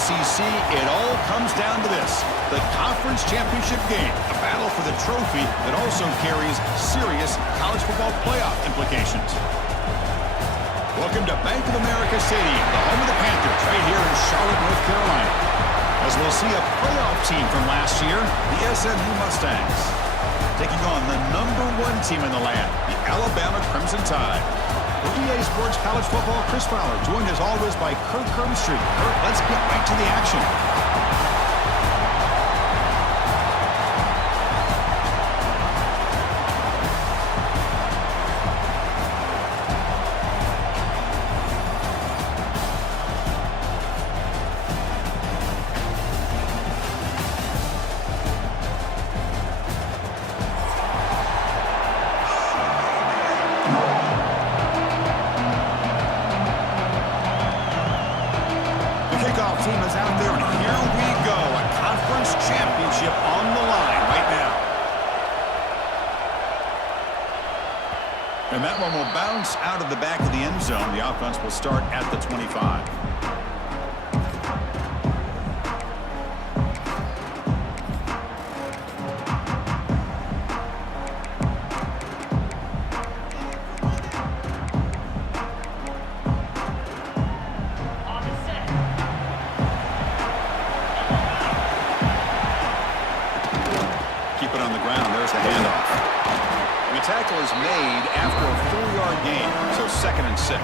ACC, it all comes down to this. The conference championship game, a battle for the trophy that also carries serious college football playoff implications. Welcome to Bank of America Stadium, the home of the Panthers, right here in Charlotte, North Carolina. As we'll see a playoff team from last year, the SMU Mustangs, taking on the #1 team in the land, the Alabama Crimson Tide. For EA Sports College Football, Chris Fowler, joined as always by Kirk Herbstreit. Kirk, let's get right to the action. Team is out there, and here we go. A conference championship on the line right now. And that one will bounce out of the back of the end zone. The offense will start at the 25. Tackle is made after a 4-yard gain, so 2nd and 6.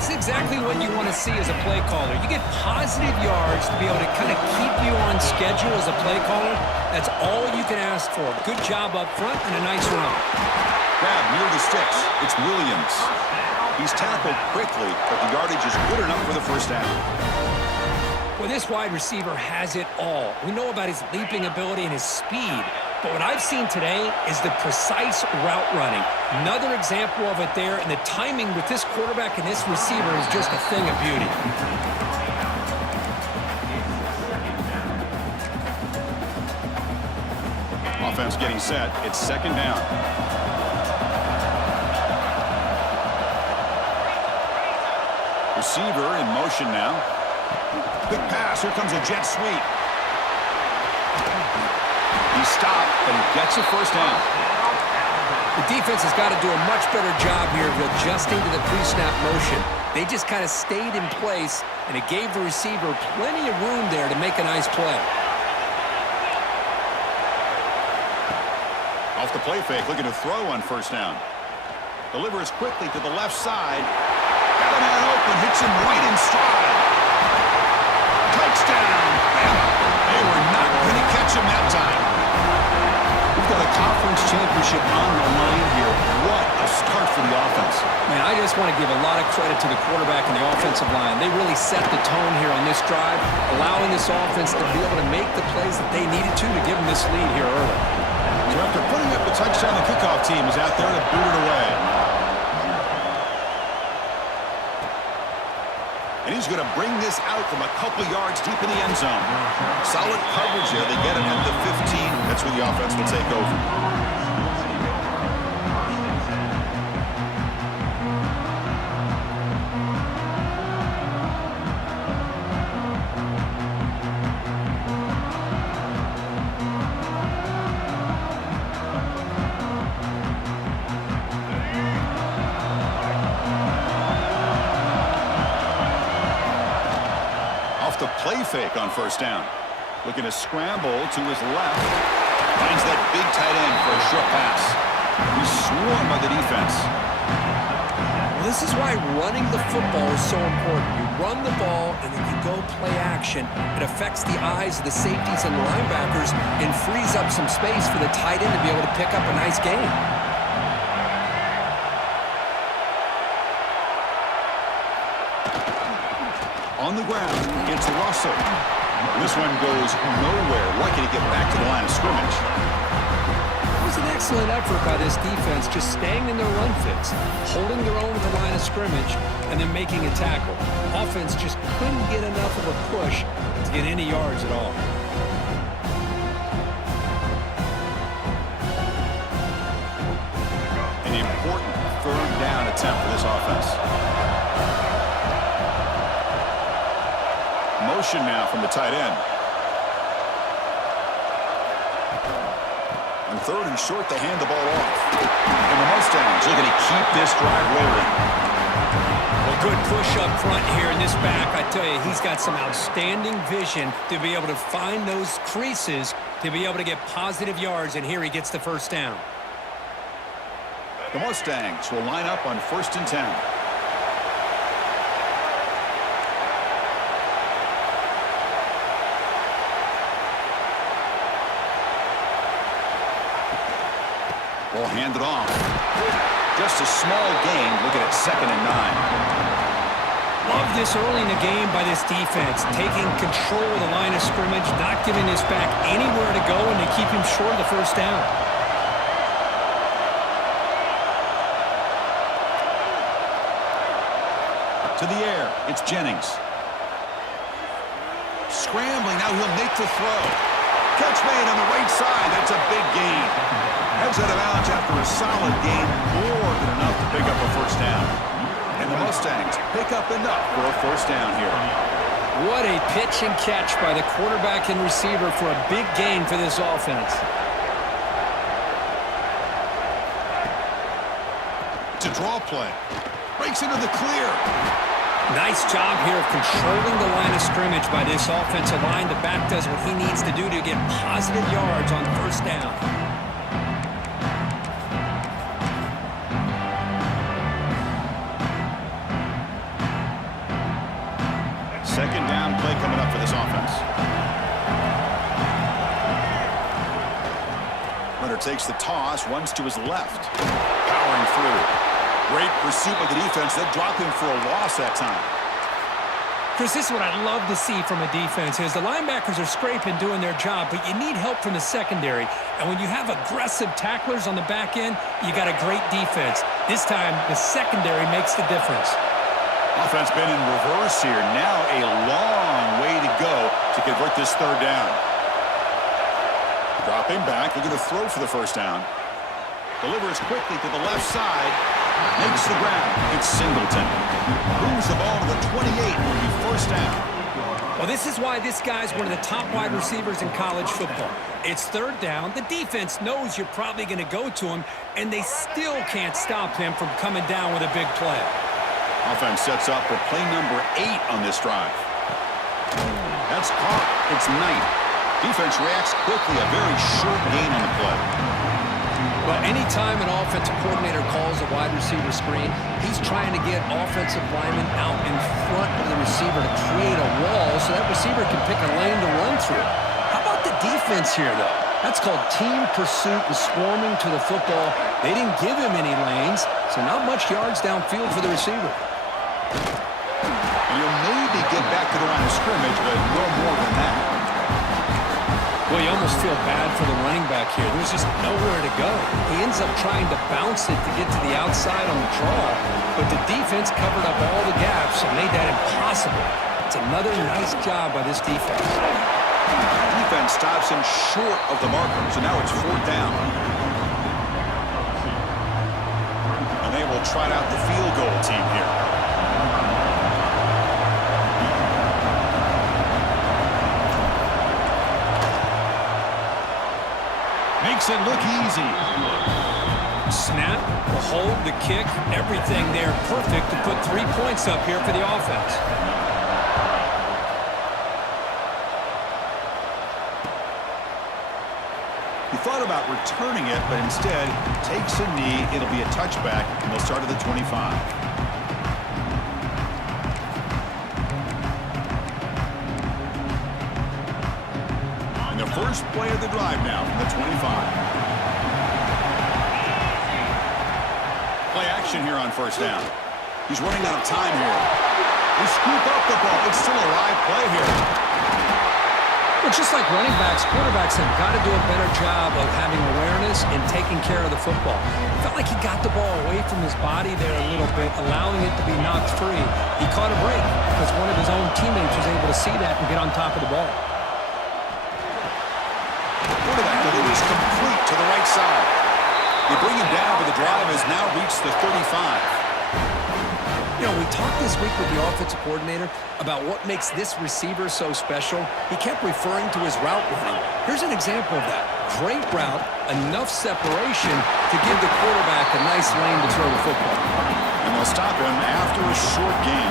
It's exactly what you want to see as a play caller. You get positive yards to be able to kind of keep you on schedule as a play caller. That's all you can ask for. Good job up front and a nice run. Grab near the sticks. It's Williams. He's tackled quickly, but the yardage is good enough for the first down. Well, this wide receiver has it all. We know about his leaping ability and his speed. But what I've seen today is the precise route running. Another example of it there, and the timing with this quarterback and this receiver is just a thing of beauty. Offense getting set. It's 2nd down. Receiver in motion now. Big pass. Here comes a jet sweep. He stopped, but he gets a first down. The defense has got to do a much better job here of adjusting to the pre-snap motion. They just kind of stayed in place, and it gave the receiver plenty of room there to make a nice play. Off the play fake, looking to throw on first down. Delivers quickly to the left side. Got a man open, hits him right in stride. Touchdown! They were not going to catch him that time. We've got a conference championship on the line here. What a start for the offense. Man, I just want to give a lot of credit to the quarterback and the offensive line. They really set the tone here on this drive, allowing this offense to be able to make the plays that they needed to give them this lead here early. So after putting up the touchdown, the kickoff team is out there to boot it away. And he's going to bring this out from a couple yards deep in the end zone. Solid coverage there. They get it at the 15. That's where the offense will take over. The play fake on first down. Looking to scramble to his left. Finds that big tight end for a short pass. He's swarmed by the defense. Well, this is why running the football is so important. You run the ball and then you go play action. It affects the eyes of the safeties and the linebackers and frees up some space for the tight end to be able to pick up a nice gain. On the ground, it's Russell. This one goes nowhere. Lucky to get back to the line of scrimmage. It was an excellent effort by this defense, just staying in their run fits, holding their own at the line of scrimmage, and then making a tackle. Offense just couldn't get enough of a push to get any yards at all. An important 3rd down attempt for this offense. completion now from the tight end. On 3rd and short, they hand the ball off. And the Mustangs looking to keep this drive rolling. Well, good push up front here in this back. I tell you, he's got some outstanding vision to be able to find those creases, to be able to get positive yards, and here he gets the first down. The Mustangs will line up on 1st and 10. Ball handed off. Just a small gain. Looking at 2nd and 9. Love this early in the game by this defense, taking control of the line of scrimmage, not giving this back anywhere to go, and they keep him short of the first down. To the air, it's Jennings. Scrambling, now he'll make the throw. Catch made on the right side, that's a big gain. Heads out of bounds after a solid gain, more than enough to pick up a first down. And the Mustangs pick up enough for a first down here. What a pitch and catch by the quarterback and receiver for a big gain for this offense. It's a draw play. Breaks into the clear. Nice job here of controlling the line of scrimmage by this offensive line. The back does what he needs to do to get positive yards on first down. Second down play coming up for this offense. Runner takes the toss, runs to his left. Powering through. Great pursuit by the defense. They'll drop him for a loss that time. Chris, this is what I love to see from a defense is the linebackers are scraping, doing their job, but you need help from the secondary. And when you have aggressive tacklers on the back end, you got a great defense. This time, the secondary makes the difference. Offense been in reverse here. Now a long way to go to convert this 3rd down. Dropping back, looking to throw for the first down. Delivers quickly to the left side. Makes the ground. It's Singleton. Moves the ball to the 28. Will be first down. Well, this is why this guy's one of the top wide receivers in college football. It's 3rd down. The defense knows you're probably going to go to him, and they still can't stop him from coming down with a big play. Offense sets up for play number 8 on this drive. That's caught. It's Knight. Defense reacts quickly. A very short gain on the play. Well, anytime an offensive coordinator calls a wide receiver screen, he's trying to get offensive linemen out in front of the receiver to create a wall so that receiver can pick a lane to run through. How about the defense here, though? That's called team pursuit and swarming to the football. They didn't give him any lanes, so not much yards downfield for the receiver. You'll maybe get back to the line of scrimmage, but no more than that. Well, you almost feel bad for the running back here. There's just nowhere to go. He ends up trying to bounce it to get to the outside on the draw, but the defense covered up all the gaps and made that impossible. It's another nice job by this defense. Defense stops him short of the marker, so now it's 4th down. And they will try out the field goal team here. Makes it look easy. Snap, the hold, the kick, everything there perfect to put 3 points up here for the offense. He thought about returning it, but instead takes a knee. It'll be a touchback, and they'll start at the 25. First play of the drive now from the 25. Play action here on first down. He's running out of time here. They scoop up the ball. It's still a live play here. Well, just like running backs, quarterbacks have got to do a better job of having awareness and taking care of the football. It felt like he got the ball away from his body there a little bit, allowing it to be knocked free. He caught a break because one of his own teammates was able to see that and get on top of the ball. Quarterback delivers complete to the right side. They bring him down, but the drive has now reached the 35. You know, we talked this week with the offensive coordinator about what makes this receiver so special. He kept referring to his route running. Here's an example of that. Great route, enough separation to give the quarterback a nice lane to throw the football. And they'll stop him after a short gain.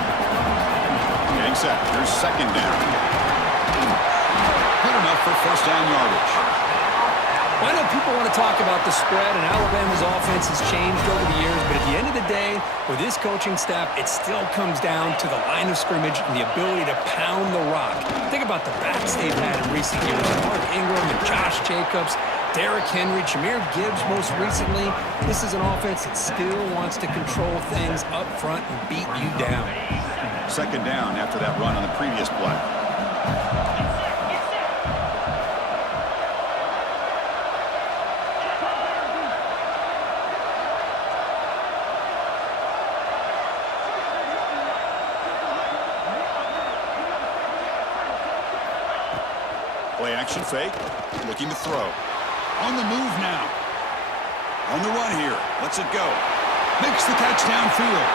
Getting set. Here's second down. Good enough for first down yardage. I know people want to talk about the spread, and Alabama's offense has changed over the years, but at the end of the day, with this coaching staff, it still comes down to the line of scrimmage and the ability to pound the rock. Think about the backs they've had in recent years. Mark Ingram and Josh Jacobs, Derrick Henry, Jahmyr Gibbs most recently. This is an offense that still wants to control things up front and beat you down. Second down after that run on the previous play. Play action fake, looking to throw. On the move now. On the run here. Lets it go. Makes the catch downfield.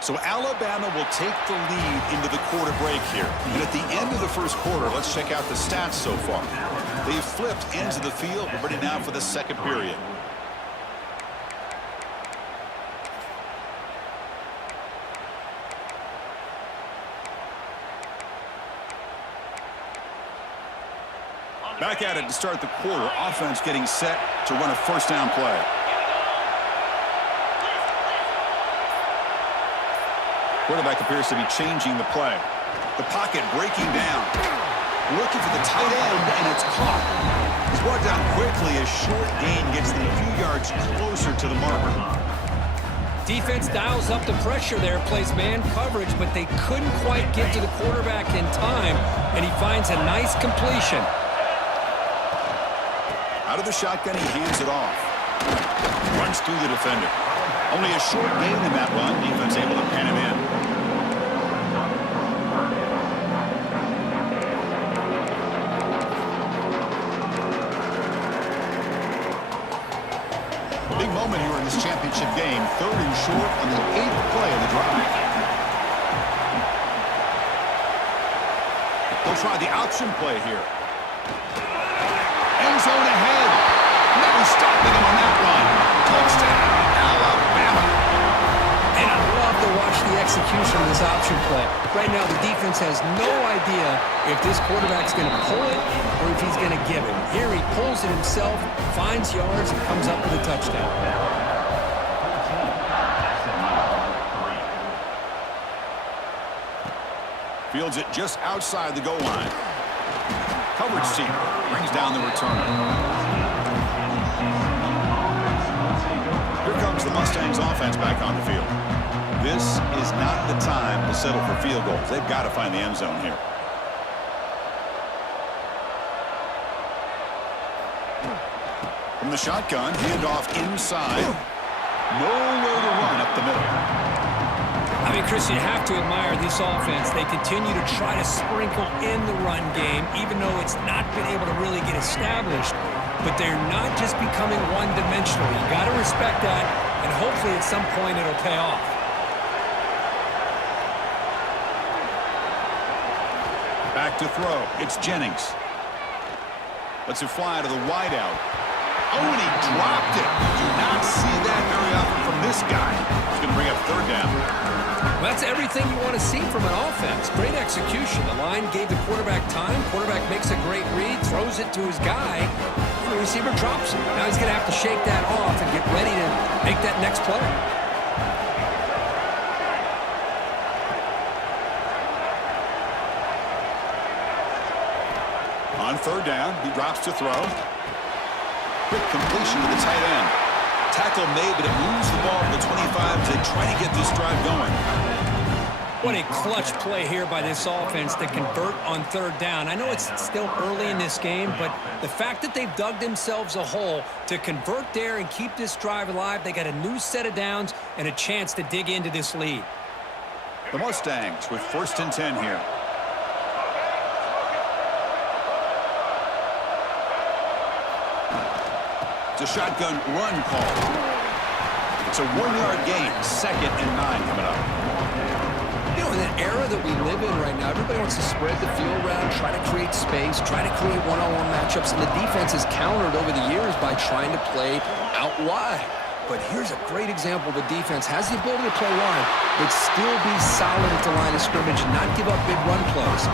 So Alabama will take the lead into the quarter break here. And at the end of the first quarter, let's check out the stats so far. They've flipped ends of the field. We're ready now for the second period. Back at it to start the quarter. Offense getting set to run a first down play. Quarterback appears to be changing the play. The pocket breaking down. Looking for the tight end, and it's caught. He's brought down quickly. A short gain gets them a few yards closer to the marker. Defense dials up the pressure there, plays man coverage, but they couldn't quite get to the quarterback in time, and he finds a nice completion. Out of the shotgun, he hands it off. Runs through the defender. Only a short gain in that run. Defense able to pan him in. Big moment here in this championship game. Third and short on the 8th play of the drive. They'll try the option play here. End zone ahead. No stopping him on that run. Touchdown, Alabama. And I love to watch the execution of this option play. Right now, the defense has no idea if this quarterback's going to pull it or if he's going to give it. Here he pulls it himself, finds yards, and comes up with a touchdown. Fields it just outside the goal line. Coverage team brings down the return. Here comes the Mustangs offense back on the field. This is not the time to settle for field goals. They've got to find the end zone here. From the shotgun, handoff inside. Nowhere to run up the middle. I mean, Chris, you have to admire this offense. They continue to try to sprinkle in the run game, even though it's not been able to really get established. But they're not just becoming one-dimensional. You got to respect that, and hopefully at some point it'll pay off. Back to throw. It's Jennings. Lets it fly to the wideout. Oh, and he dropped it. Do not see that very often from this guy. He's going to bring up third down. Well, that's everything you want to see from an offense. Great execution. The line gave the quarterback time. Quarterback makes a great read, throws it to his guy, and the receiver drops it. Now he's going to have to shake that off and get ready to make that next play. On third down, he drops to throw. Quick completion to the tight end. Tackle made, but it moves the ball to the 25 to try to get this drive going. What a clutch play here by this offense to convert on third down. I know it's still early in this game, but the fact that they've dug themselves a hole to convert there and keep this drive alive, they got a new set of downs and a chance to dig into this lead. The Mustangs with 1st and 10 here. It's a shotgun run call. It's a 1-yard gain, 2nd and 9 coming up. You know, in the era that we live in right now, everybody wants to spread the field around, try to create space, try to create one-on-one matchups, and the defense has countered over the years by trying to play out wide. But here's a great example. The defense has the ability to play wide, but still be solid at the line of scrimmage and not give up big run plays.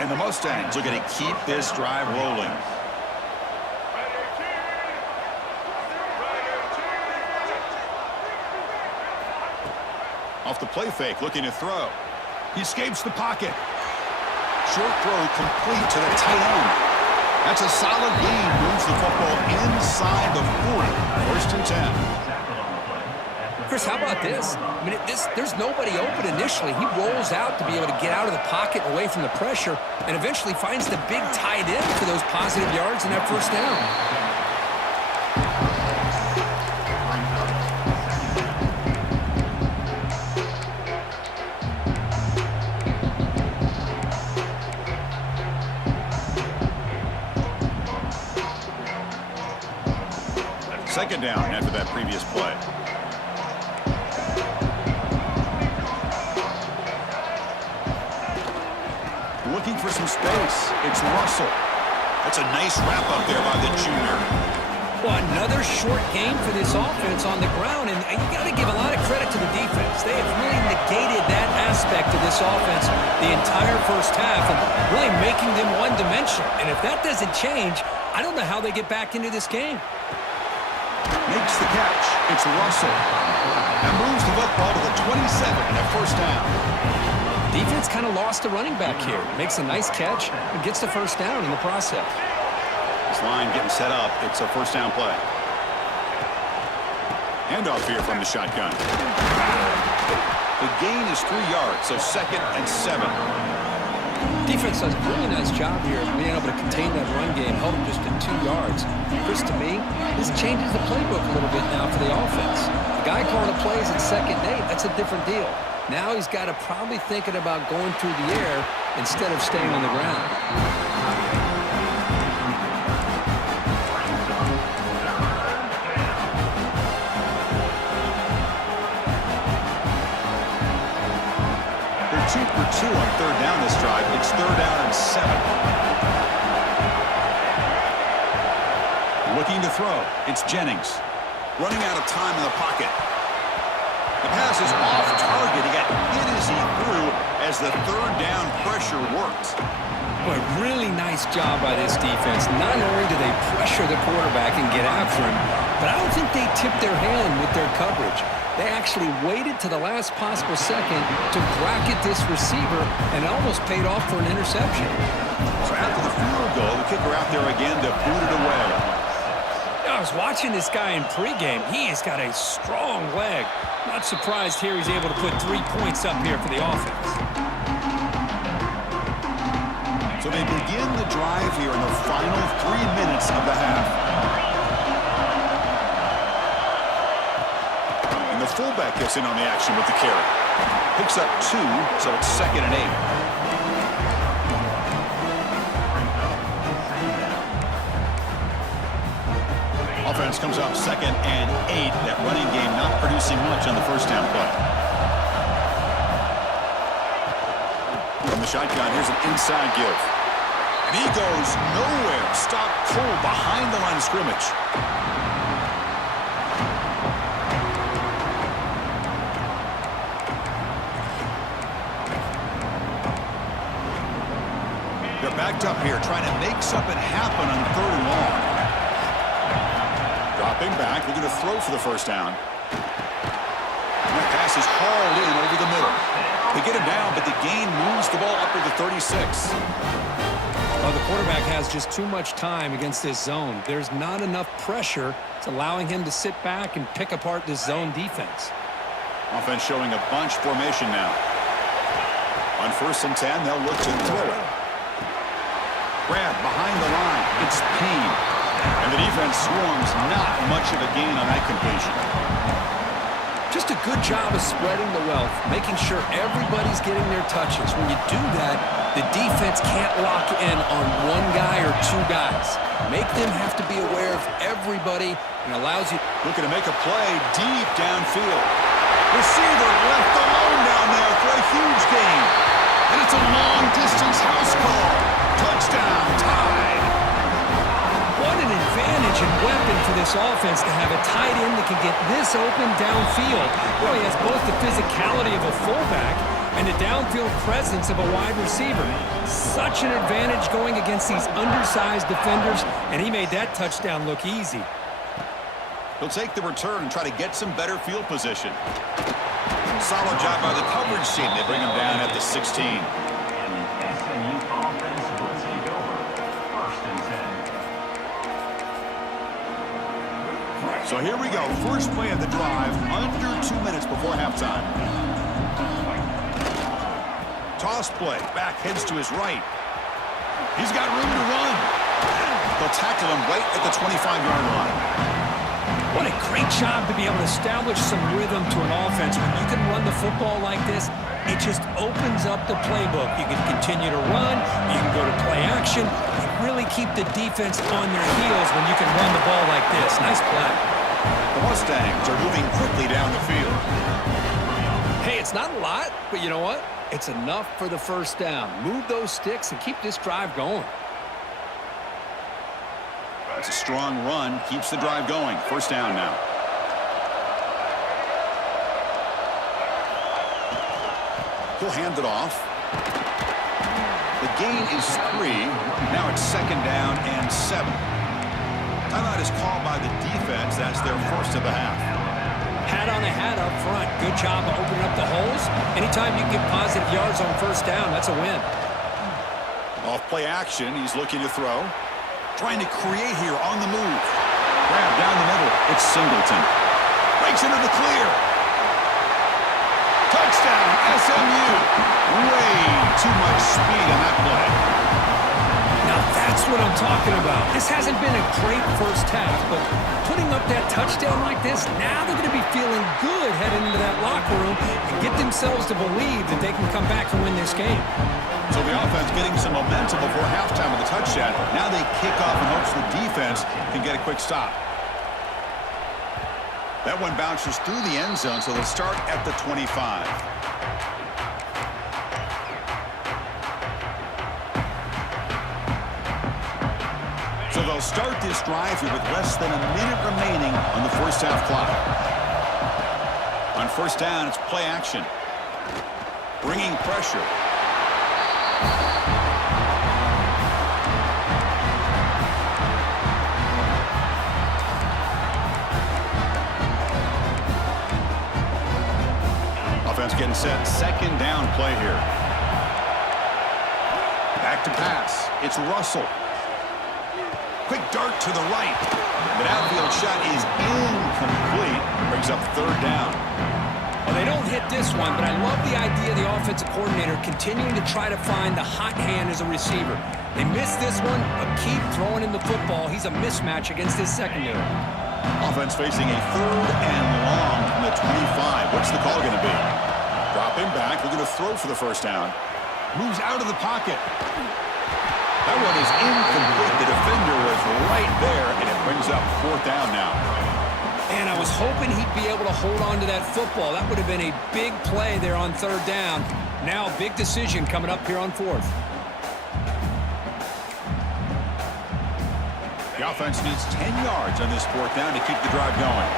And the Mustangs are going to keep this drive rolling. Off the play fake, looking to throw. He escapes the pocket. Short throw complete to the tight end. That's a solid gain. Moves the football inside the 40. 1st and 10. Chris, how about this? I mean, there's nobody open initially. He rolls out to be able to get out of the pocket away from the pressure and eventually finds the big tight end for those positive yards and that 1st down. Second down after that previous play. Looking for some space. It's Russell. That's a nice wrap up there by the junior. Well, another short game for this offense on the ground, and you got to give a lot of credit to the defense. They have really negated that aspect of this offense the entire 1st half and really making them one-dimensional. And if that doesn't change, I don't know how they get back into this game. Makes the catch. It's Russell. And moves the football to the 27 at 1st down. Defense kind of lost the running back here. Makes a nice catch and gets the 1st down in the process. This line getting set up. It's a 1st down play. Handoff here from the shotgun. The gain is 3 yards, so 2nd and 7. Defense does a really nice job here of being able to contain that run game, held him just to 2 yards. Chris, to me, this changes the playbook a little bit now for the offense. The guy calling the plays at 2nd and 8, that's a different deal. Now he's got to probably thinking about going through the air instead of staying on the ground. They're 2 for 2 on 3rd down this drive. It's 3rd down and 7. Looking to throw. It's Jennings. Running out of time in the pocket. The pass is off target. He got hit as he threw as the 3rd down pressure worked. Boy, really nice job by this defense. Not only do they pressure the quarterback and get after him, but I don't think they tipped their hand with their coverage. They actually waited to the last possible second to bracket this receiver, and it almost paid off for an interception. So after the field goal, the kicker out there again to boot it away. I was watching this guy in pregame. He has got a strong leg. Not surprised here he's able to put 3 points up here for the offense. So they begin the drive here in the final 3 minutes of the half. And the fullback gets in on the action with the carry. Picks up 2, so it's 2nd and 8. Offense comes up 2nd and 8. That running game not producing much on the 1st down play. From the shotgun, here's an inside give. And he goes nowhere. Stop cold behind the line of scrimmage. They're backed up here, trying to make something happen on 3rd and long. Dropping back, looking to throw for the 1st down. And that pass is hauled in over the middle. They get him down, but the gain moves the ball up to the 36. Well, the quarterback has just too much time against this zone. There's not enough pressure. It's allowing him to sit back and pick apart this zone defense. Offense showing a bunch formation now. On 1st and 10, they'll look to throw it. Grab behind the line. It's Payne. And the defense swarms, not much of a gain on that completion. Just a good job of spreading the wealth, making sure everybody's getting their touches. When you do that, The defense can't lock in on one guy or two guys. Make them have to be aware of everybody and allows you... Looking to make a play deep downfield. Receiver left alone down there for a huge gain. And it's a long-distance house call. Touchdown, tied. What an advantage and weapon for this offense to have a tight end that can get this open downfield. Really has both the physicality of a fullback and the downfield presence of a wide receiver. Such an advantage going against these undersized defenders, and he made that touchdown look easy. He'll take the return and try to get some better field position. Solid job by the coverage team. They bring him down at the 16. So here we go. First play of the drive, under 2 minutes before halftime. Toss play. Back heads to his right. He's got room to run. They'll tackle him right at the 25-yard line. What a great job to be able to establish some rhythm to an offense. When you can run the football like this, it just opens up the playbook. You can continue to run. You can go to play action. You really keep the defense on their heels when you can run the ball like this. Nice play. The Mustangs are moving quickly down the field. Hey, it's not a lot, but you know what? It's enough for the first down. Move those sticks and keep this drive going. It's a strong run, keeps the drive going. First down now. He'll hand it off. The gain is 3. Now it's second down and 7. Timeout is called by the defense. That's their first of the half. Hat on a hat up front. Good job of opening up the holes. Anytime you get positive yards on first down, that's a win. Off play action, he's looking to throw. Trying to create here on the move. Grab down the middle. It's Singleton. Breaks into the clear. Touchdown, SMU. Way too much speed on that play. Now that's what I'm talking about. This hasn't been a great first half, but putting up that touchdown like this, now they're going to be feeling good heading into that locker room and get themselves to believe that they can come back and win this game. So the offense getting some momentum before halftime with the touchdown. Now they kick off in hopes the defense can get a quick stop. That one bounces through the end zone, so they'll start at the 25. So they'll start this drive here with less than a minute remaining on the first half clock. On first down, it's play action. Bringing pressure. Offense getting set. Second down play here. Back to pass. It's Russell. Quick dart to the right. The outfield shot is incomplete. Brings up third down. Well, they don't hit this one, but I love the idea of the offensive coordinator continuing to try to find the hot hand as a receiver. They missed this one, but keep throwing him the football. He's a mismatch against this secondary. Offense facing a third and long from the 25. What's the call going to be? Drop him back. We're going to throw for the first down. Moves out of the pocket. That one is incomplete. The defender was right there, and it brings up fourth down now. And I was hoping he'd be able to hold on to that football. That would have been a big play there on third down. Now a big decision coming up here on fourth. The offense needs 10 yards on this fourth down to keep the drive going.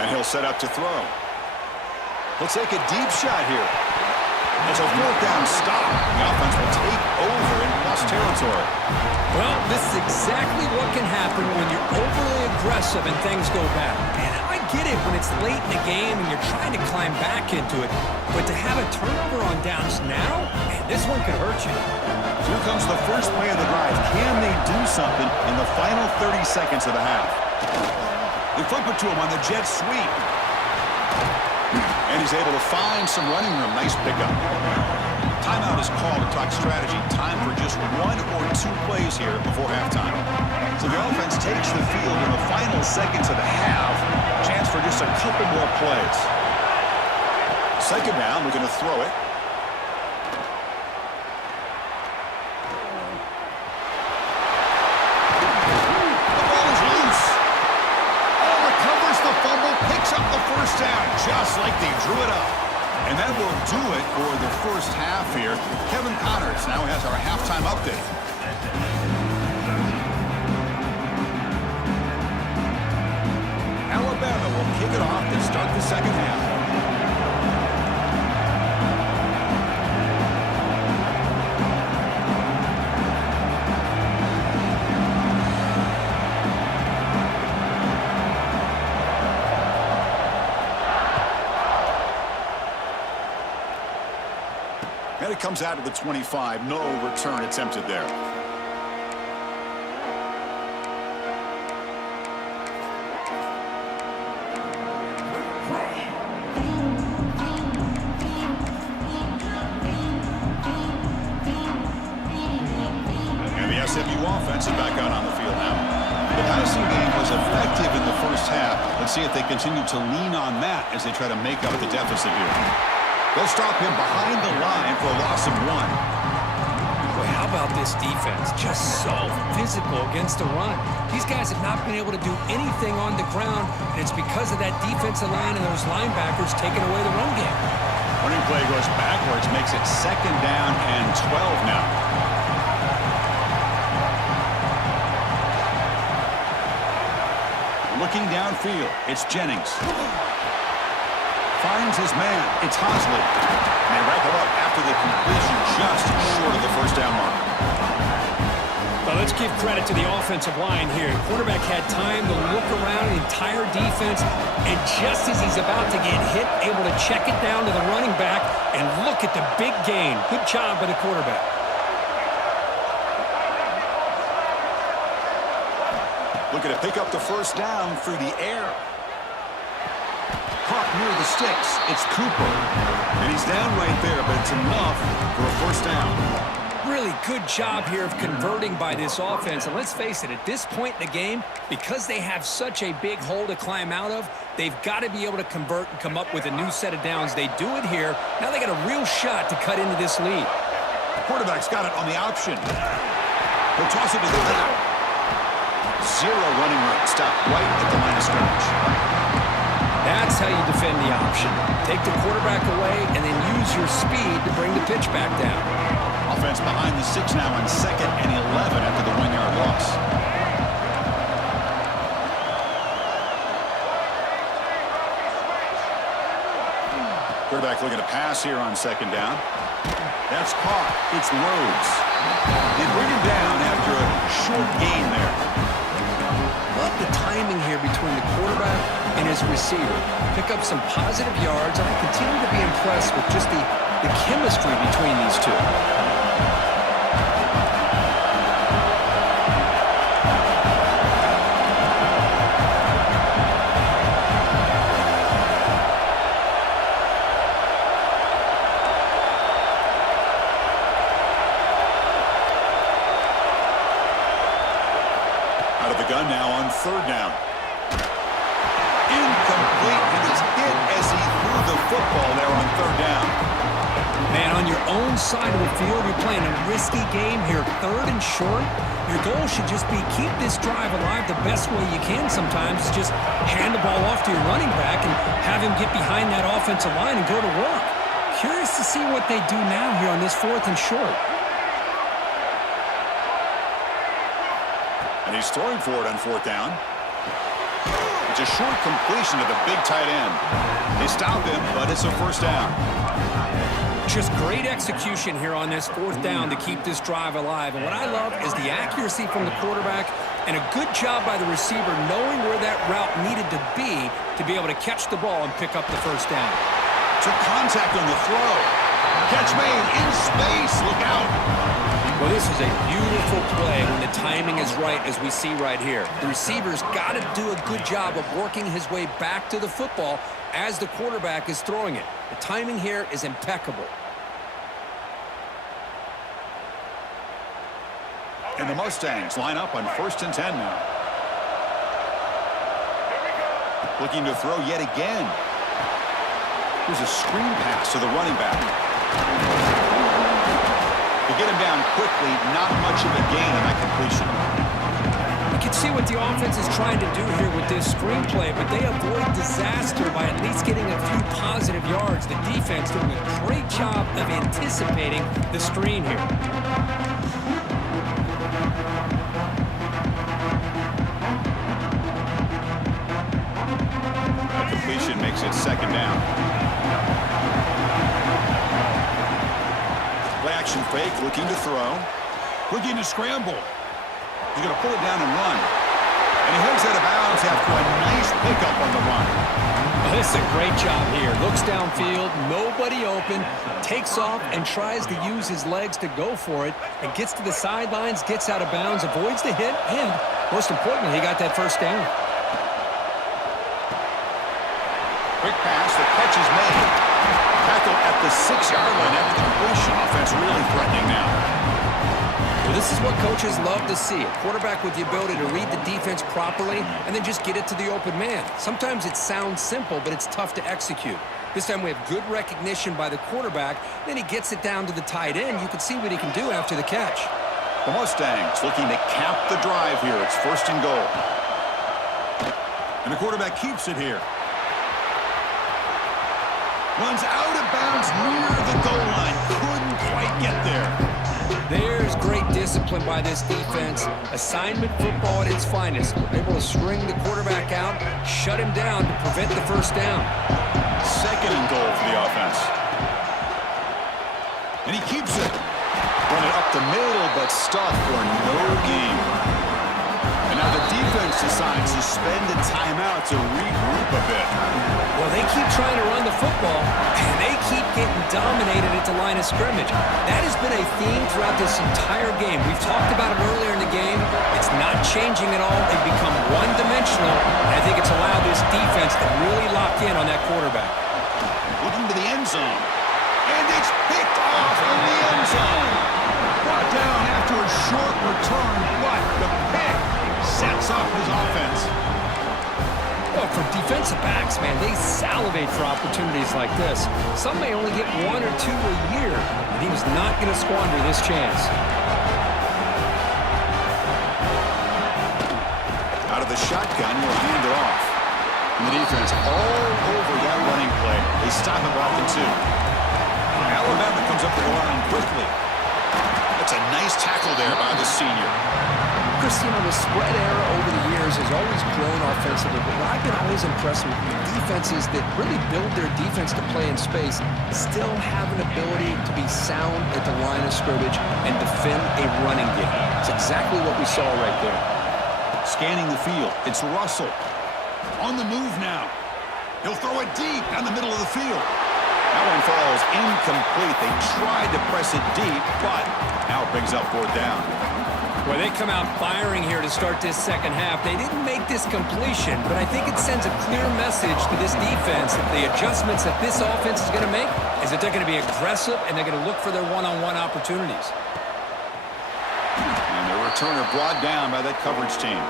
And he'll set up to throw. He'll take a deep shot here. It's a fourth down stop. The offense will take over in plus territory. Well, this is exactly what can happen when you're overly aggressive and things go bad. And I get it when it's late in the game and you're trying to climb back into it. But to have a turnover on downs now, man, this one could hurt you. Here comes the first play of the drive. Can they do something in the final 30 seconds of the half? They flip it to him on the jet sweep. And And he's able to find some running room. Nice pickup. Timeout is called to talk strategy. Time for just 1 or 2 plays here before halftime. So the offense takes the field in the final seconds of the half. Chance for just a couple more plays. Second down, we're going to throw it. The ball is loose. Oh, recovers the fumble, picks up the first down, just like they drew it up. And that will do it for the first half here. Kevin Connors now has our halftime update. Alabama will kick it off to start the second half. And it comes out of the 25. No return attempted there. And the SMU offense is back out on the field now. The passing game was effective in the first half. Let's see if they continue to lean on that as they try to make up the deficit here. They'll stop him behind the line for a loss of 1. Boy, how about this defense? Just so physical against the run. These guys have not been able to do anything on the ground, and it's because of that defensive line and those linebackers taking away the run game. Running play goes backwards, makes it second down and 12 now. Looking downfield, it's Jennings. Finds his man. It's Hosley. And they wrap it up after the completion just short of the first down mark. Well, let's give credit to the offensive line here. The quarterback had time to look around the entire defense, and just as he's about to get hit, able to check it down to the running back, and look at the big gain. Good job by the quarterback. Looking to pick up the first down through the air. Caught near the sticks. It's Cooper. And he's down right there, but it's enough for a first down. Really good job here of converting by this offense. And let's face it, at this point in the game, because they have such a big hole to climb out of, they've got to be able to convert and come up with a new set of downs. They do it here. Now they got a real shot to cut into this lead. The quarterback's got it on the option. He'll toss it to the back. Zero running room. Stop right at the line of scrimmage. That's how you defend the option. Take the quarterback away and then use your speed to bring the pitch back down. Offense behind the 6 now on 2nd and 11 after the 1-yard loss. Quarterback looking to pass here on 2nd down. That's caught. It's Rhodes. They bring him down after a short gain there. Love the timing here between the quarterback and his receiver. Pick up some positive yards, and I continue to be impressed with just the chemistry between these two. Out of the gun now on 3rd down. Incomplete. He was hit as he threw the football there on 3rd down. Man, on your own side of the field, you're playing a risky game here. 3rd and short. Your goal should just be keep this drive alive the best way you can sometimes. Just hand the ball off to your running back and have him get behind that offensive line and go to work. Curious to see what they do now here on this 4th and short. And he's throwing for it on 4th down. It's a short completion to the big tight end. They stop him, but it's a first down. Just great execution here on this 4th down to keep this drive alive. And what I love is the accuracy from the quarterback and a good job by the receiver knowing where that route needed to be able to catch the ball and pick up the first down. Took contact on the throw. Catch made in space. Look out. Well, this is a beautiful play when the timing is right, as we see right here. The receiver's got to do a good job of working his way back to the football as the quarterback is throwing it. The timing here is impeccable. And the Mustangs line up on 1st and 10 now. Looking to throw yet again. Here's a screen pass to the running back. To get him down quickly, not much of a gain on that completion. You can see what the offense is trying to do here with this screenplay, but they avoid disaster by at least getting a few positive yards. The defense doing a great job of anticipating the screen here. That completion makes it 2nd down. Play action fake, looking to throw. Looking to scramble. He's going to pull it down and run. And he heads out of bounds after a nice pickup on the run. Well, this is a great job here. Looks downfield, nobody open, takes off and tries to use his legs to go for it, and gets to the sidelines, gets out of bounds, avoids the hit, and most importantly, he got that 1st down. Quick pass, the catch is made. Tackle at the 6-yard line after the completion. Offense really threatening now. Well, this is what coaches love to see. A quarterback with the ability to read the defense properly and then just get it to the open man. Sometimes it sounds simple, but it's tough to execute. This time we have good recognition by the quarterback. Then he gets it down to the tight end. You can see what he can do after the catch. The Mustangs looking to cap the drive here. It's 1st and goal. And the quarterback keeps it here. Runs out of bounds near the goal line. Couldn't quite get there. There's great discipline by this defense. Assignment football at its finest. They're able to string the quarterback out, shut him down to prevent the 1st down. 2nd and goal for the offense. And he keeps it. Running up the middle, but stuck for no gain. And now the defense decides to spend a timeout to regroup a bit. Well, they keep trying to run the football, and they keep getting dominated at the line of scrimmage. That has been a theme throughout this entire game. We've talked about it earlier in the game. It's not changing at all. They've become one-dimensional, and I think it's allowed this defense to really lock in on that quarterback. Looking to the end zone. And it's picked off in the end zone. Brought down after a short return, but the pick sets up his offense. Well, for defensive backs, man, they salivate for opportunities like this. Some may only get 1 or 2 a year, and he was not going to squander this chance. Out of the shotgun, he'll hand it off. And the defense all over that running play. They stop him about the 2. Alabama comes up to the line quickly. That's a nice tackle there by the senior. Chris, you know, the spread era over the years has always grown offensively, but what I've been always impressed with defenses that really build their defense to play in space still have an ability to be sound at the line of scrimmage and defend a running game. It's exactly what we saw right there. Scanning the field, it's Russell. On the move now. He'll throw it deep down the middle of the field. That one falls incomplete. They tried to press it deep, but now it brings up 4th down. Well, they come out firing here to start this 2nd half. They didn't make this completion, but I think it sends a clear message to this defense that the adjustments that this offense is going to make is that they're going to be aggressive and they're going to look for their one-on-one opportunities. And their returner brought down by that coverage team.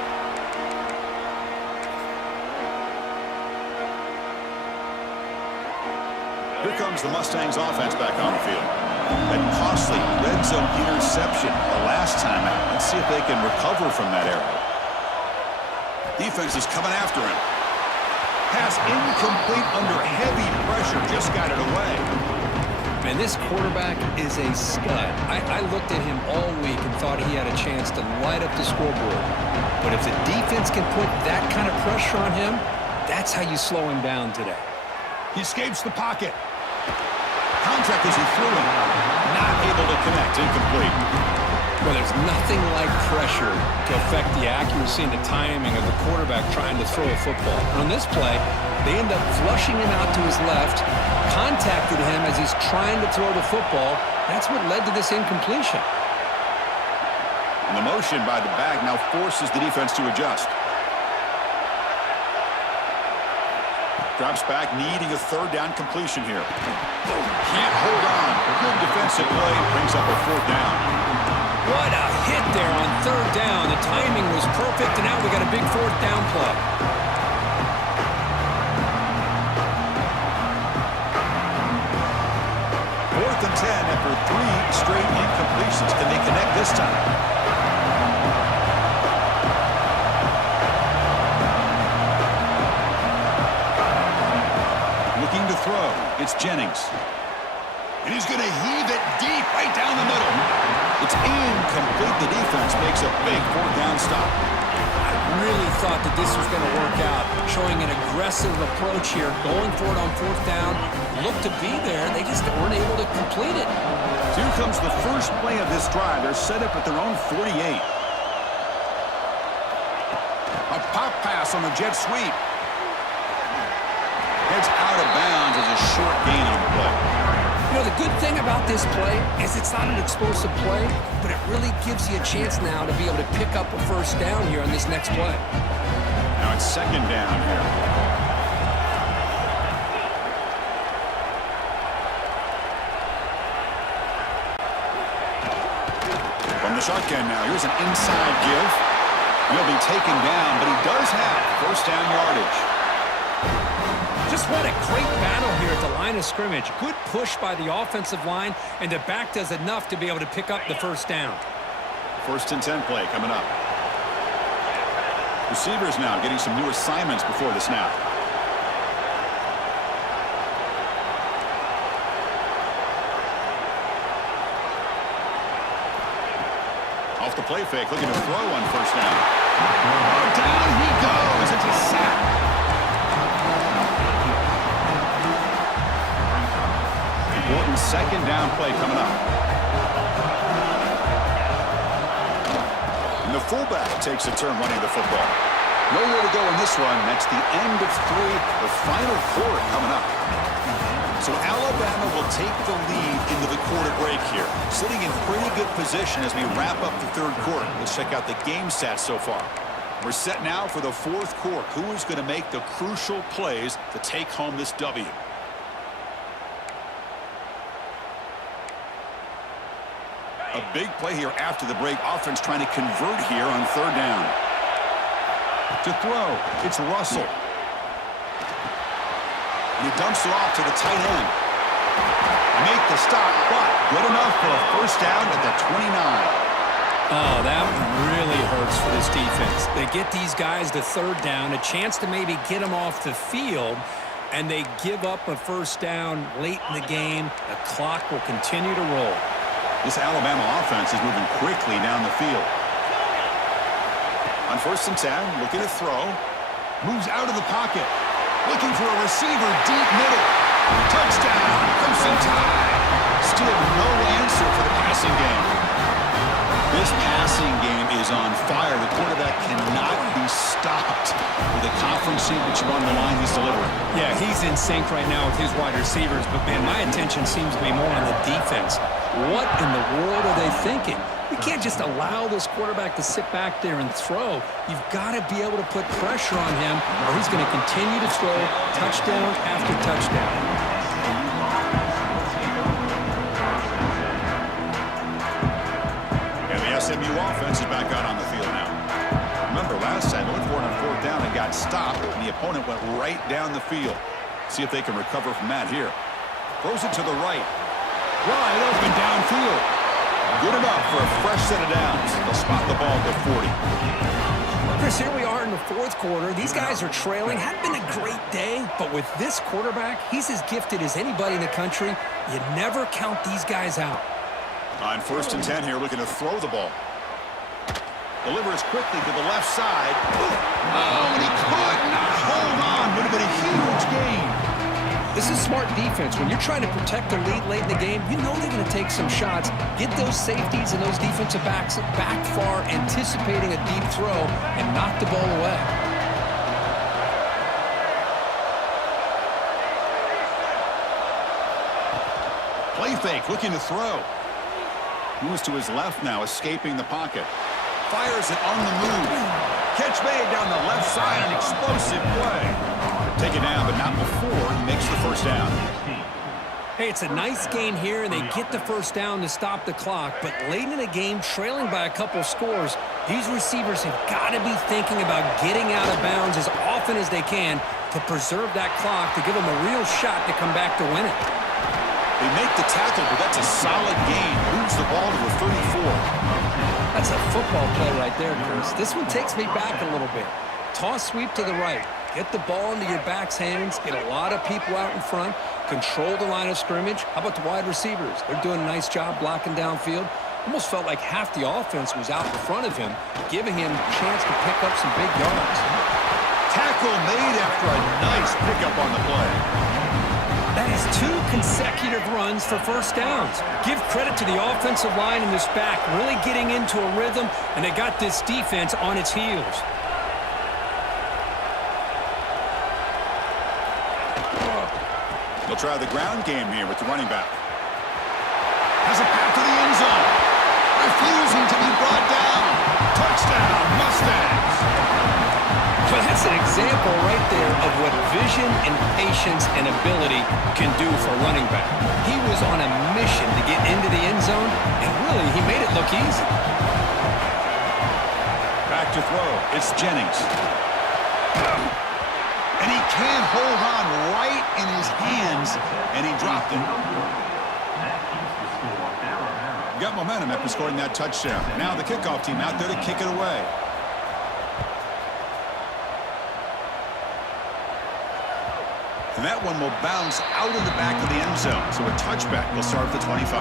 Here comes the Mustangs offense back on the field. That costly red zone interception the last time out. Let's see if they can recover from that error. Defense is coming after him. Pass incomplete under heavy pressure. Just got it away. Man, this quarterback is a stud. I looked at him all week and thought he had a chance to light up the scoreboard. But if the defense can put that kind of pressure on him, that's how you slow him down today. He escapes the pocket. Contact as he threw it. Not able to connect. Incomplete. Well, there's nothing like pressure to affect the accuracy and the timing of the quarterback trying to throw a football. On this play, they end up flushing him out to his left, contacted him as he's trying to throw the football. That's what led to this incompletion. And the motion by the back now forces the defense to adjust. Drops back, needing a third down completion here. Can't hold on. Good defensive play, brings up a fourth down. What a hit there on third down. The timing was perfect, and now we got a big fourth down play. Fourth and 10 after 3 straight incompletions. Can they connect this time? Looking to throw. It's Jennings. And he's going to heave it deep right down the middle. It's incomplete. The defense makes a big fourth down stop. I really thought that this was going to work out, showing an aggressive approach here, going for it on fourth down. Looked to be there. They just weren't able to complete it. Here comes the first play of this drive. They're set up at their own 48. A pop pass on the jet sweep. Heads out of bounds as a short gain on the play. You know, the good thing about this play is it's not an explosive play, but it really gives you a chance now to be able to pick up a first down here on this next play. Now it's second down here. From the shotgun now, here's an inside give. He'll be taken down, but he does have first down yardage. Just what a great battle here at the line of scrimmage. Good push by the offensive line, and the back does enough to be able to pick up the first down. First and 10 play coming up. Receivers now getting some new assignments before the snap. Off the play fake, looking to throw on first down. Oh, down he goes. It's a sack. Important second down play coming up. And the fullback takes a turn running the football. Nowhere to go in this one. That's the end of 3, the final quarter coming up. So Alabama will take the lead into the quarter break here, sitting in pretty good position as we wrap up the third quarter. Let's check out the game stats so far. We're set now for the fourth quarter. Who is going to make the crucial plays to take home this W? A big play here after the break. Offense trying to convert here on third down. To throw, it's Russell. He dumps it off to the tight end. Make the stop, but good enough for a first down at the 29. Oh, that really hurts for this defense. They get these guys to third down, a chance to maybe get them off the field, and they give up a first down late in the game. The clock will continue to roll. This Alabama offense is moving quickly down the field. On first and 10, looking to throw. Moves out of the pocket. Looking for a receiver deep middle. Touchdown, Crimson Tide. Still no answer for the passing game. This passing game is on fire. The quarterback cannot be stopped with the conference championship on the line he's delivering. Yeah, he's in sync right now with his wide receivers, but, man, my attention seems to be more on the defense. What in the world are they thinking? You can't just allow this quarterback to sit back there and throw. You've got to be able to put pressure on him, or he's going to continue to throw touchdown after touchdown. SMU offense is back out on the field now. Remember, last time, went for it on fourth down and got stopped, and the opponent went right down the field. See if they can recover from that here. Throws it to the right. Wide open downfield. Good enough for a fresh set of downs. They'll spot the ball at 40. Chris, here we are in the fourth quarter. These guys are trailing. Hadn't been a great day, but with this quarterback, he's as gifted as anybody in the country. You never count these guys out. On first and 10 here, looking to throw the ball. Delivers quickly to the left side. Oh, and he could not hold on. Would have been a huge gain. This is smart defense. When you're trying to protect the lead late in the game, you know they're going to take some shots. Get those safeties and those defensive backs back far, anticipating a deep throw, and knock the ball away. Play fake, looking to throw. Moves to his left now, escaping the pocket. Fires it on the move. Catch made down the left side, an explosive play. Take it down, but not before he makes the first down. Hey, it's a nice gain here, and they get the first down to stop the clock. But late in the game, trailing by a couple scores, these receivers have got to be thinking about getting out of bounds as often as they can to preserve that clock, to give them a real shot to come back to win it. They make the tackle, but that's a solid gain. Moves the ball to the 34. That's a football play right there, Chris. This one takes me back a little bit. Toss sweep to the right. Get the ball into your back's hands. Get a lot of people out in front. Control the line of scrimmage. How about the wide receivers? They're doing a nice job blocking downfield. Almost felt like half the offense was out in front of him, giving him a chance to pick up some big yards. Tackle made after a nice pickup on the play. That is 2 consecutive runs for first downs. Give credit to the offensive line in this back, really getting into a rhythm, and they got this defense on its heels. They'll try the ground game here with the running back. Has a path to the end zone. Refusing to be brought down. Touchdown, Mustangs. Well, that's an example right there of what vision and patience and ability can do for a running back. He was on a mission to get into the end zone, and really, he made it look easy. Back to throw. It's Jennings. And he can't hold on right in his hands, and he dropped it. Got momentum after scoring that touchdown. Now the kickoff team out there to kick it away. And that one will bounce out of the back of the end zone, so a touchback will start at the 25.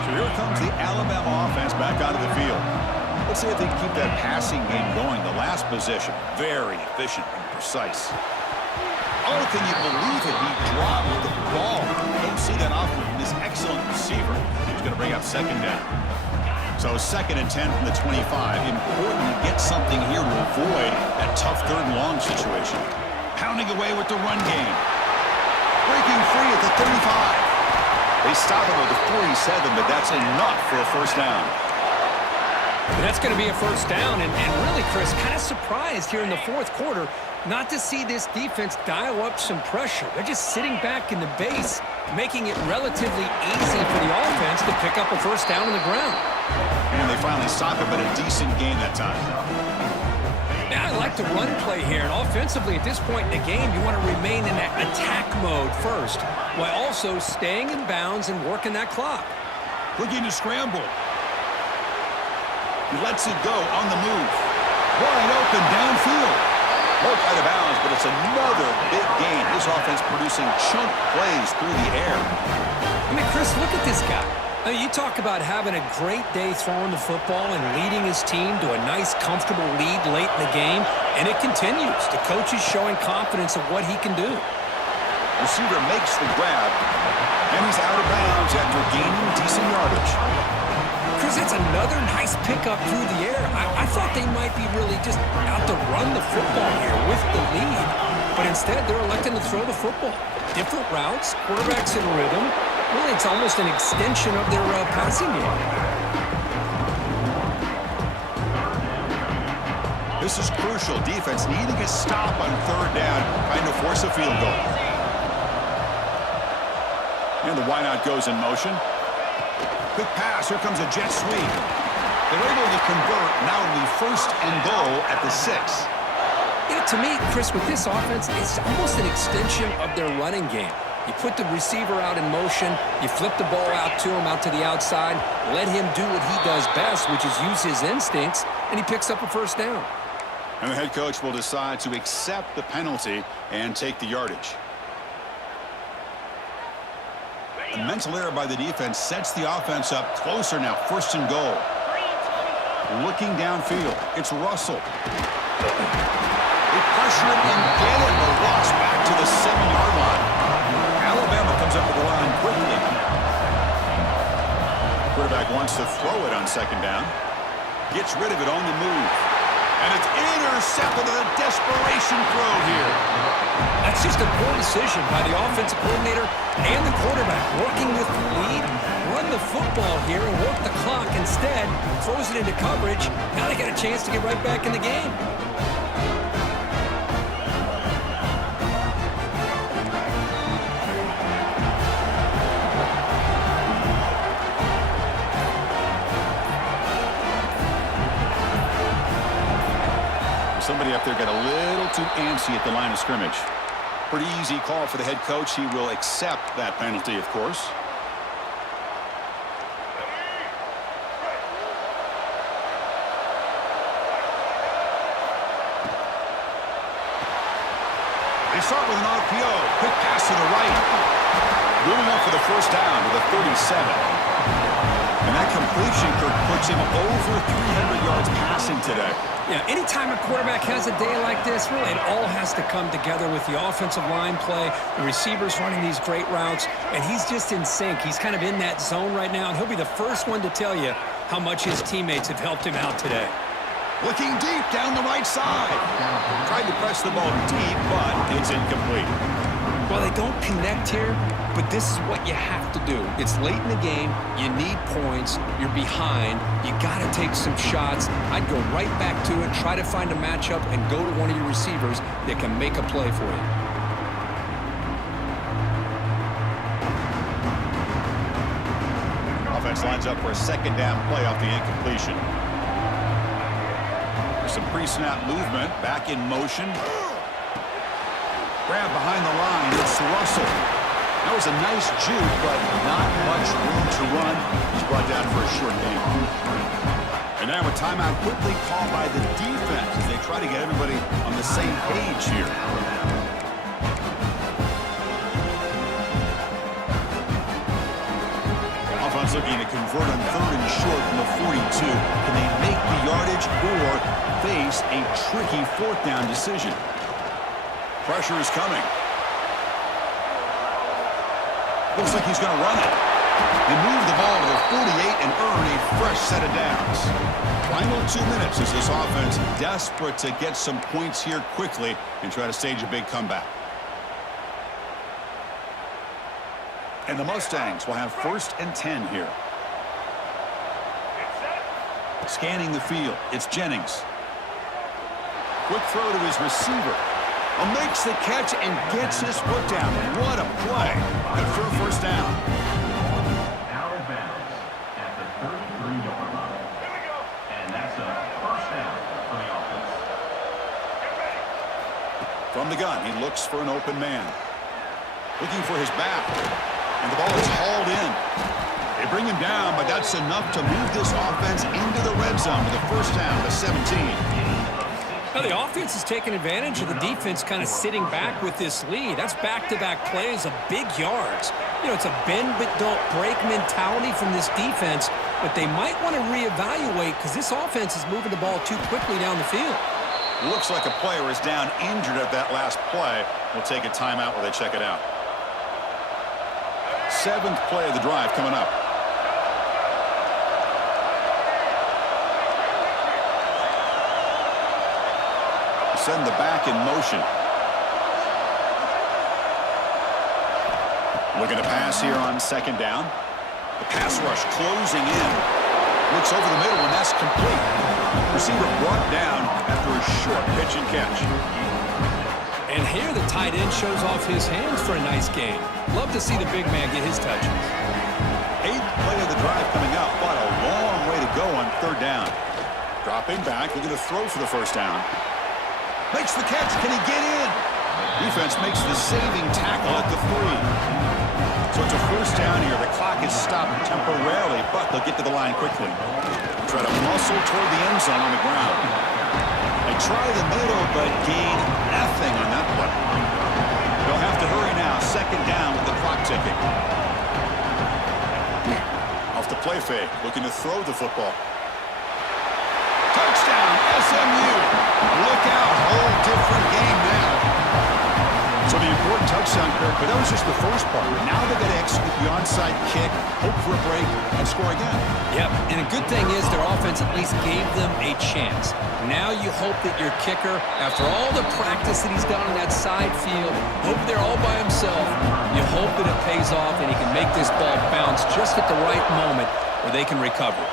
So here comes the Alabama offense back onto the field. Let's see if they can keep that passing game going. The last possession, very efficient and precise. Oh, can you believe it? He dropped the ball. Don't see that often from this excellent receiver. He's going to bring up second down. So 2nd and 10 from the 25. Important to get something here to avoid that tough 3rd and long situation. Pounding away with the run game. Breaking free at the 35. They stop him at the 47, but that's enough for a first down. That's going to be a first down, and really, Chris, kind of surprised here in the 4th quarter not to see this defense dial up some pressure. They're just sitting back in the base, making it relatively easy for the offense to pick up a first down on the ground. And they finally stop it, but a decent game that time. Now, I like the run play here, and offensively at this point in the game, you want to remain in that attack mode first, while also staying in bounds and working that clock. Looking to scramble. He lets it go on the move. Wide open downfield. Broke out of bounds, but it's another big gain. His offense producing chunk plays through the air. I mean, Chris, look at this guy. I mean, you talk about having a great day throwing the football and leading his team to a nice, comfortable lead late in the game, and it continues. The coach is showing confidence of what he can do. Receiver makes the grab, and he's out of bounds after gaining decent yardage. Chris, it's another nice pickup through the air. I thought they might be really just out to run the football here with the lead, but instead they're electing to throw the football. Different routes, quarterbacks in rhythm. Really, it's almost an extension of their passing game. This is crucial. Defense needing a stop on 3rd down, trying to force a field goal. And the wideout goes in motion. Quick pass. Here comes a jet sweep. They're able to convert. Now it'll be 1st and goal at the 6. Yeah, to me, Chris, with this offense, it's almost an extension of their running game. You put the receiver out in motion, you flip the ball out to him, out to the outside, let him do what he does best, which is use his instincts, and he picks up a first down. And the head coach will decide to accept the penalty and take the yardage. A mental error by the defense sets the offense up closer now. 1st and goal. Looking downfield. It's Russell. They pressure him and get it. A loss back to the 7-yard line. Alabama comes up to the line quickly. Quarterback wants to throw it on second down. Gets rid of it on the move. And it's intercepted with a desperation throw here. That's just a poor decision by the offensive coordinator and the quarterback. Working with the lead, run the football here and work the clock instead. Throws it into coverage. Now they got a chance to get right back in the game. Somebody up there got a little too antsy at the line of scrimmage. Pretty easy call for the head coach. He will accept that penalty, of course. They start with an RPO. Quick pass to the right. Moving up for the first down to the 37. And that completion, Kirk, puts him over 300 yards passing today. Yeah, anytime a quarterback has a day like this, really it all has to come together with the offensive line play, the receivers running these great routes, and he's just in sync. He's kind of in that zone right now, and he'll be the first one to tell you how much his teammates have helped him out today. Looking deep down the right side. Tried to press the ball deep, but it's incomplete. Well, they don't connect here, but this is what you have to do. It's late in the game. You need points. You're behind. You got to take some shots. I'd go right back to it, try to find a matchup, and go to one of your receivers that can make a play for you. Offense lines up for a second down play off the incompletion. There's some pre-snap movement. Back in motion. Grab behind the line. It's Russell. That was a nice juke, but not much room to run. He's brought down for a short gain. And now a timeout quickly called by the defense as they try to get everybody on the same page here. Offense looking to convert on third and short from the 42. Can they make the yardage or face a tricky fourth down decision? Pressure is coming. Looks like he's going to run it. They move the ball to the 48 and earn a fresh set of downs. Final 2 minutes as this offense desperate to get some points here quickly and try to stage a big comeback. And the Mustangs will have 1st and 10 here. Scanning the field, it's Jennings. Quick throw to his receiver. Makes the catch and gets his foot down. What a play. Good for a first down. Out of bounds at the 33-yard line. And that's a first down for the offense. From the gun, he looks for an open man. Looking for his back. And the ball is hauled in. They bring him down, but that's enough to move this offense into the red zone with a first down to 17. Now, the offense is taking advantage of the defense kind of sitting back with this lead. That's back-to-back plays of big yards. You know, it's a bend-but-don't-break mentality from this defense, but they might want to reevaluate because this offense is moving the ball too quickly down the field. Looks like a player is down injured at that last play. We'll take a timeout while they check it out. 7th play of the drive coming up. Send the back in motion. Looking to pass here on second down. The pass rush closing in. Looks over the middle, and that's complete. Receiver brought down after a short pitch and catch. And here the tight end shows off his hands for a nice gain. Love to see the big man get his touches. 8th play of the drive coming up, but a long way to go on third down. Dropping back, looking to throw for the first down. Makes the catch. Can he get in? Defense makes the saving tackle at the 3. So it's a first down here. The clock is stopped temporarily, but they'll get to the line quickly. Try to muscle toward the end zone on the ground. They try the middle, but gain nothing on that play. They'll have to hurry now. Second down with the clock ticking. Off the play fake, looking to throw the football. Touchdown, SMU. Look out, whole different game touchdown, Kirk, but that was just the first part. Now they've got to execute the onside kick, hope for a break, and score again. Yep, and a good thing is their offense at least gave them a chance. Now you hope that your kicker, after all the practice that he's done on that side field, over there all by himself, you hope that it pays off and he can make this ball bounce just at the right moment where they can recover.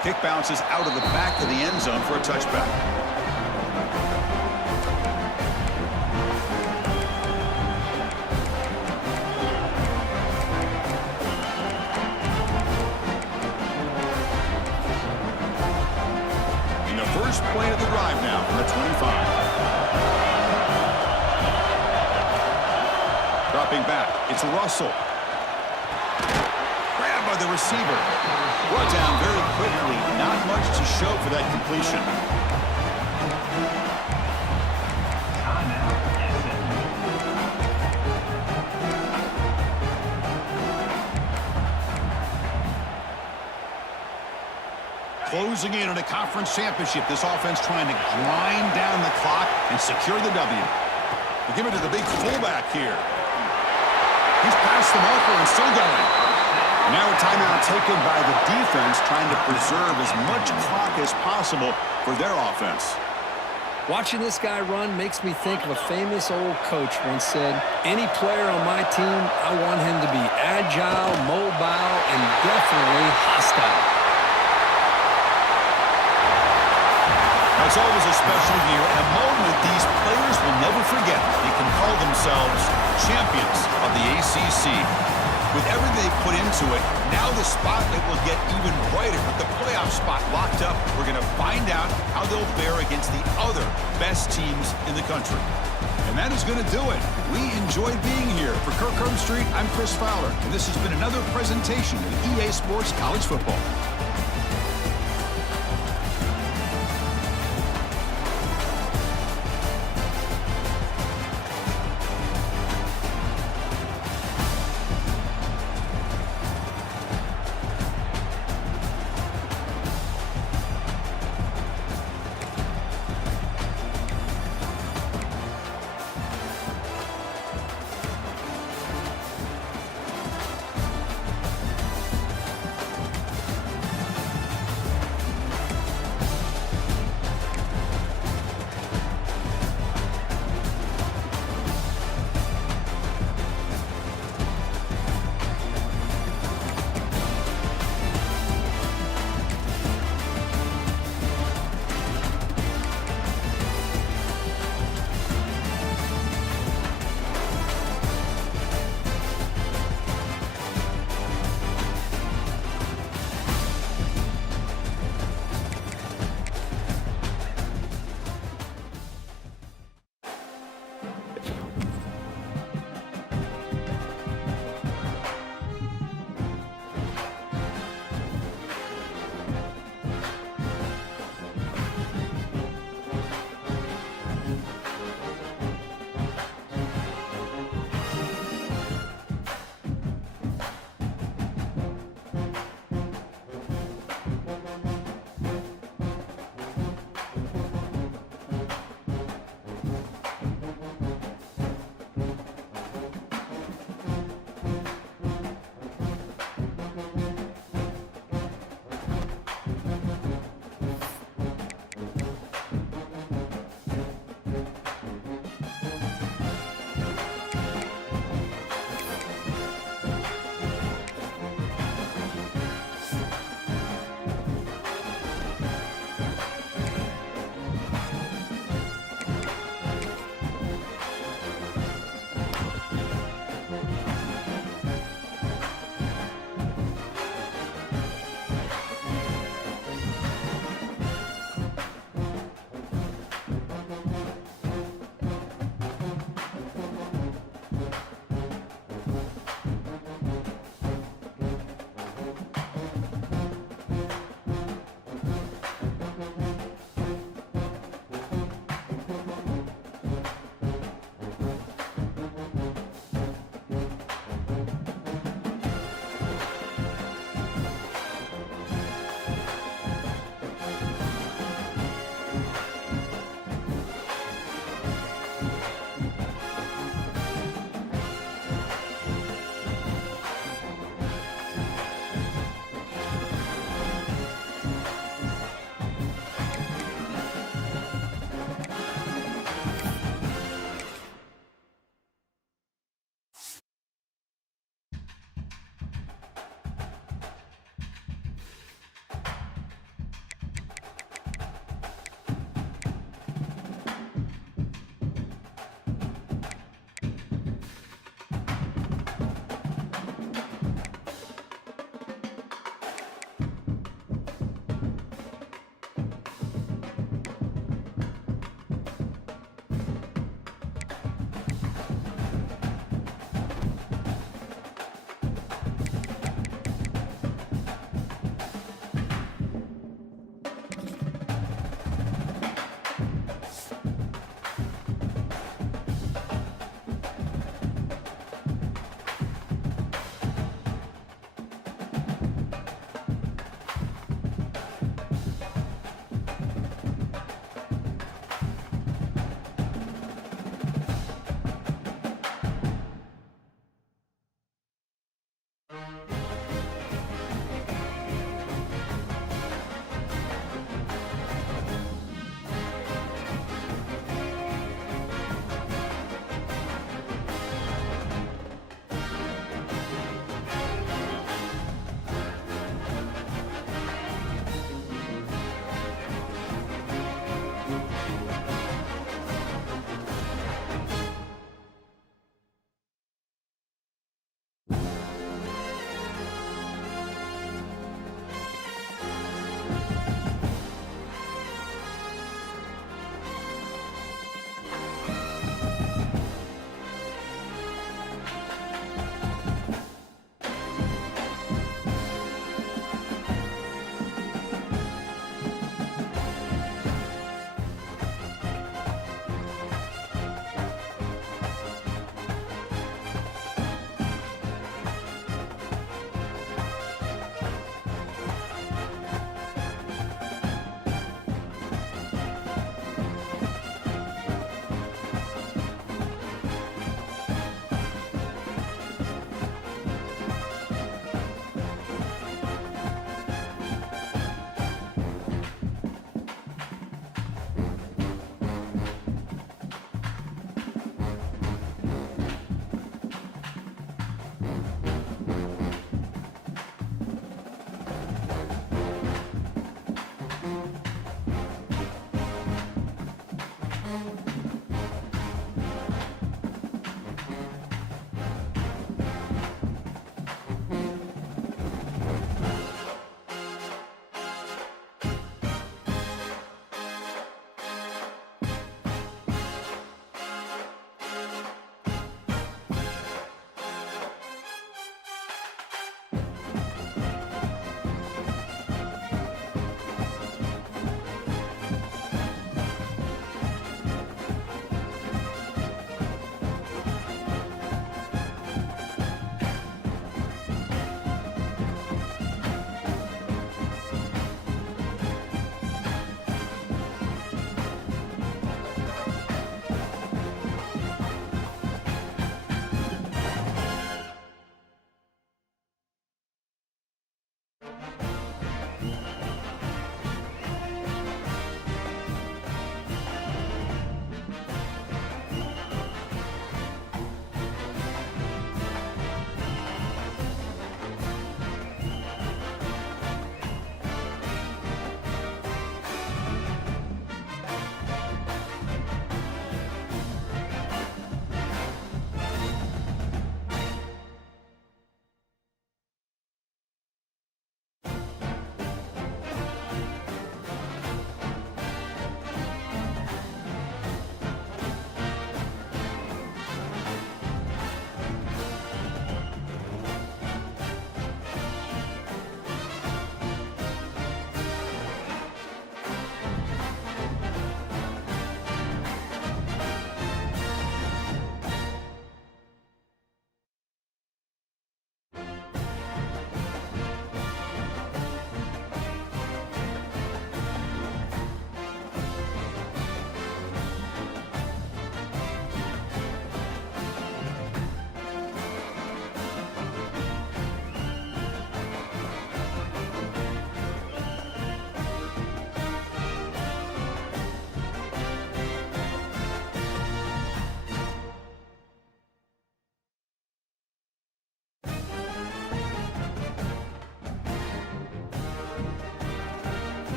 Kick bounces out of the back of the end zone for a touchback. First play of the drive now from the 25. Dropping back, it's Russell. Grabbed by the receiver. Brought down very quickly. Not much to show for that completion. Closing in on a conference championship, this offense trying to grind down the clock and secure the W. We'll give it to the big fullback here. He's past the marker and still going. Now a timeout taken by the defense, trying to preserve as much clock as possible for their offense. Watching this guy run makes me think of a famous old coach once said, any player on my team, I want him to be agile, mobile, and definitely hostile. It's always a special year, a moment these players will never forget. They can call themselves champions of the ACC. With everything they put into it, now the spotlight will get even brighter. With the playoff spot locked up, we're going to find out how they'll fare against the other best teams in the country. And that is going to do it. We enjoyed being here. For Kirk Street, I'm Chris Fowler, and this has been another presentation of EA Sports College Football.